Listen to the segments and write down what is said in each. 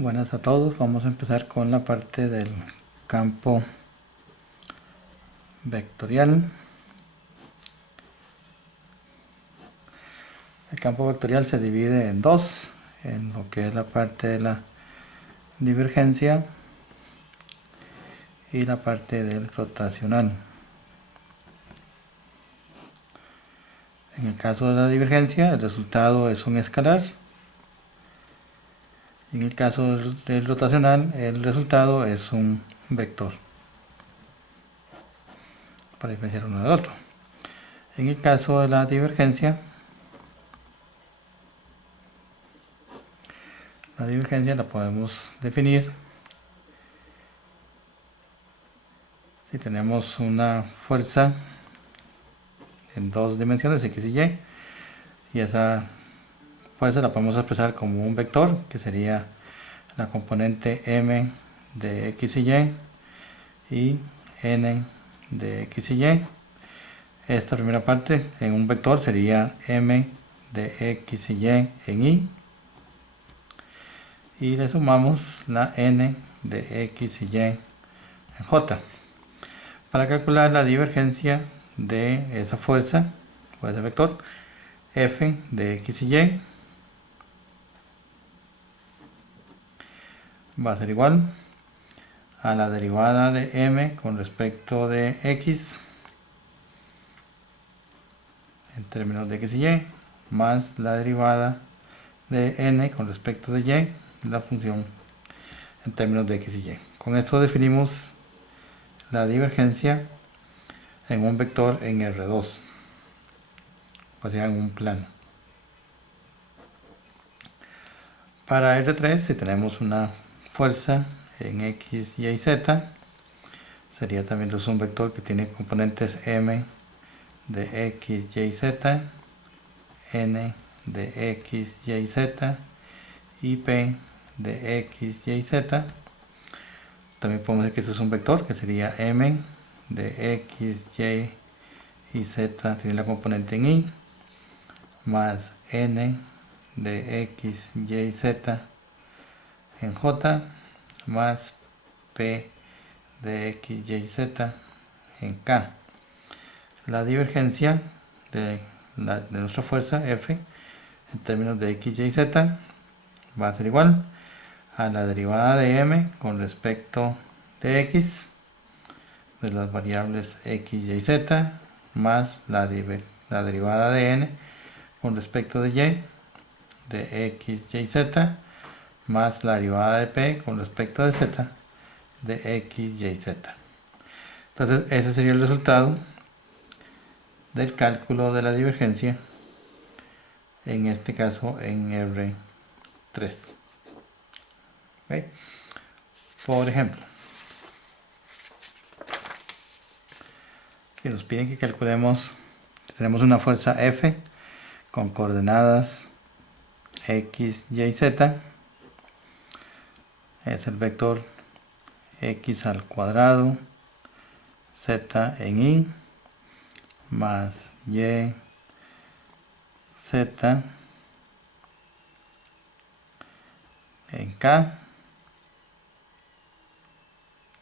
Buenas a todos, vamos a empezar con la parte del campo vectorial. El campo vectorial se divide en dos, en lo que es la parte de la divergencia y la parte del rotacional. En el caso de la divergencia, el resultado es un escalar. En el caso del rotacional, el resultado es un vector, para diferenciar uno del otro. En el caso de la divergencia, la podemos definir si tenemos una fuerza en dos dimensiones, x y y, y esa fuerza la podemos expresar como un vector, que sería la componente m de x y n de x y. Esta primera parte en un vector sería m de x y en y le sumamos la n de x y en j. Para calcular la divergencia de esa fuerza o ese vector, f de x y va a ser igual a la derivada de m con respecto de x en términos de x y y, más la derivada de n con respecto de y, la función en términos de x y y. Con esto definimos la divergencia en un vector en R2, o sea en un plano. Para R3, si tenemos una fuerza en x, y, z, sería también un vector que tiene componentes m de x, y, z, n de x, y, z y p de x, y, z. También podemos decir que este es un vector que sería m de x, y z, tiene la componente en y, más n de x, y, z en j, más p de x, y, z en k. La divergencia de nuestra fuerza F en términos de x, y, z va a ser igual a la derivada de m con respecto de x de las variables x, y, z, más la derivada de n con respecto de y de x, y, z, más la derivada de p con respecto de z de x, y, z. Entonces ese sería el resultado del cálculo de la divergencia, en este caso en R3. ¿Okay? Por ejemplo, si nos piden que calculemos, tenemos una fuerza F con coordenadas x, y, z, es el vector x al cuadrado, z en y, más y, z en k.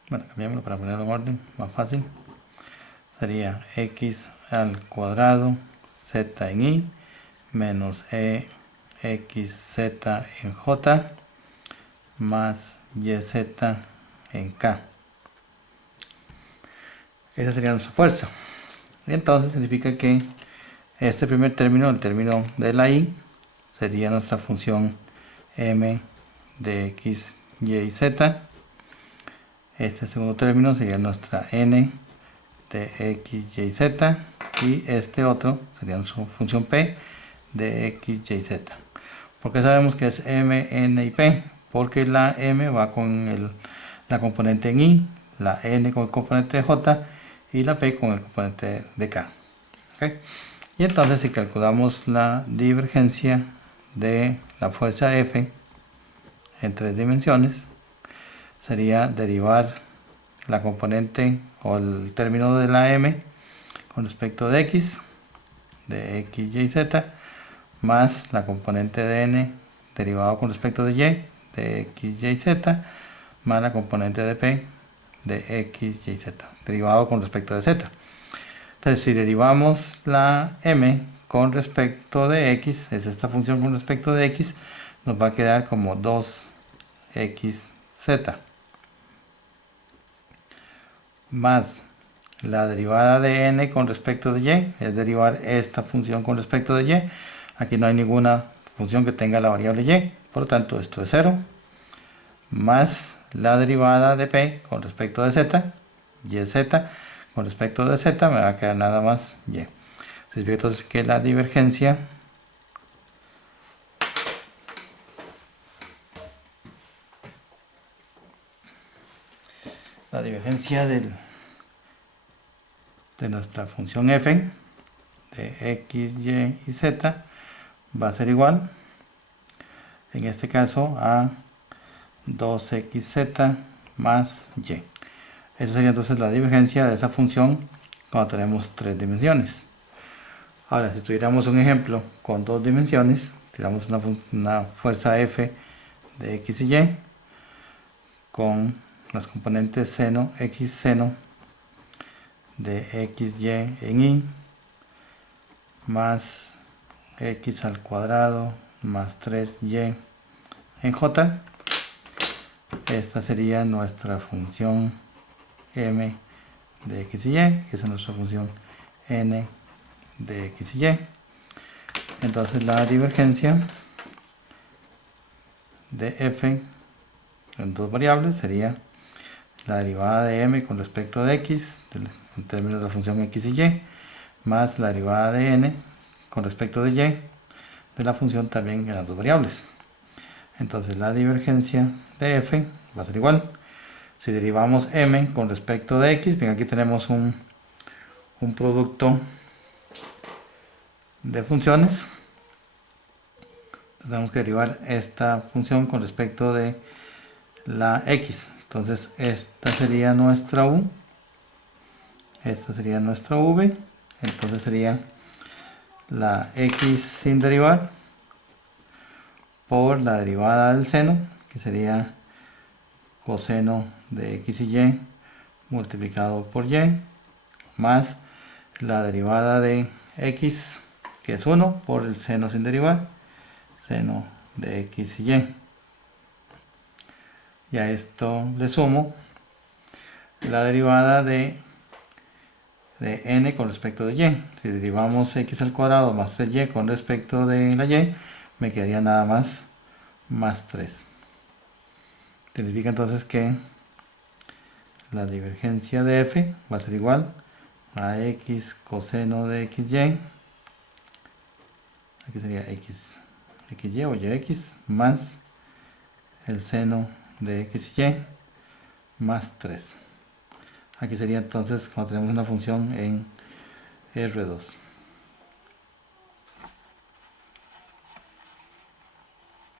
Bueno, cambiémoslo para ponerlo en orden, más fácil. Sería x al cuadrado, z en y, menos exz en j, más yz en k. Esa sería nuestra fuerza. Y entonces significa que este primer término, el término de la y, sería nuestra función m de x, y, z. Este segundo término sería nuestra n de x, y, z. Y este otro sería su función p de x, y, z. ¿Por qué sabemos que es m, n y p? Porque la m va con la componente en y, la n con el componente de j y la p con el componente de k. ¿Okay? Y entonces si calculamos la divergencia de la fuerza F en tres dimensiones, sería derivar la componente o el término de la m con respecto de x, y, z, más la componente de n derivado con respecto de y, de x, y, z más la componente de p de x, y, z, derivado con respecto de z. Entonces, si derivamos la m con respecto de x, es esta función con respecto de x, nos va a quedar como 2xz más la derivada de n con respecto de y, es derivar esta función con respecto de y. Aquí no hay ninguna función que tenga la variable y, por lo tanto esto es 0, más la derivada de p con respecto de z, yz con respecto de z, me va a quedar nada más y. Entonces que la divergencia de nuestra función f de x, y y z va a ser igual, en este caso, a 2xz más y. Esa sería entonces la divergencia de esa función cuando tenemos tres dimensiones. Ahora, si tuviéramos un ejemplo con dos dimensiones, tiramos una fuerza f de x y y con las componentes seno, x seno de xy en y más x al cuadrado más 3y en j. Esta sería nuestra función m de x y y, esa es nuestra función n de x y y. Entonces la divergencia de f en dos variables sería la derivada de m con respecto de x en términos de la función x y y más la derivada de n con respecto de y de la función también en las dos variables. Entonces la divergencia de f va a ser igual. Si derivamos m con respecto de x, bien, aquí tenemos un producto de funciones. Tenemos que derivar esta función con respecto de la x. Entonces esta sería nuestra u, esta sería nuestra v, entonces sería la x sin derivar por la derivada del seno, que sería coseno de x y y multiplicado por y, más la derivada de x, que es 1, por el seno sin derivar, seno de x y y. Y a esto le sumo la derivada de n con respecto de y. Si derivamos x al cuadrado más 3y con respecto de la y, me quedaría nada más 3. Significa entonces que la divergencia de f va a ser igual a x coseno de xy, aquí sería xy o yx, más el seno de xy más 3. Aquí sería entonces cuando tenemos una función en R2.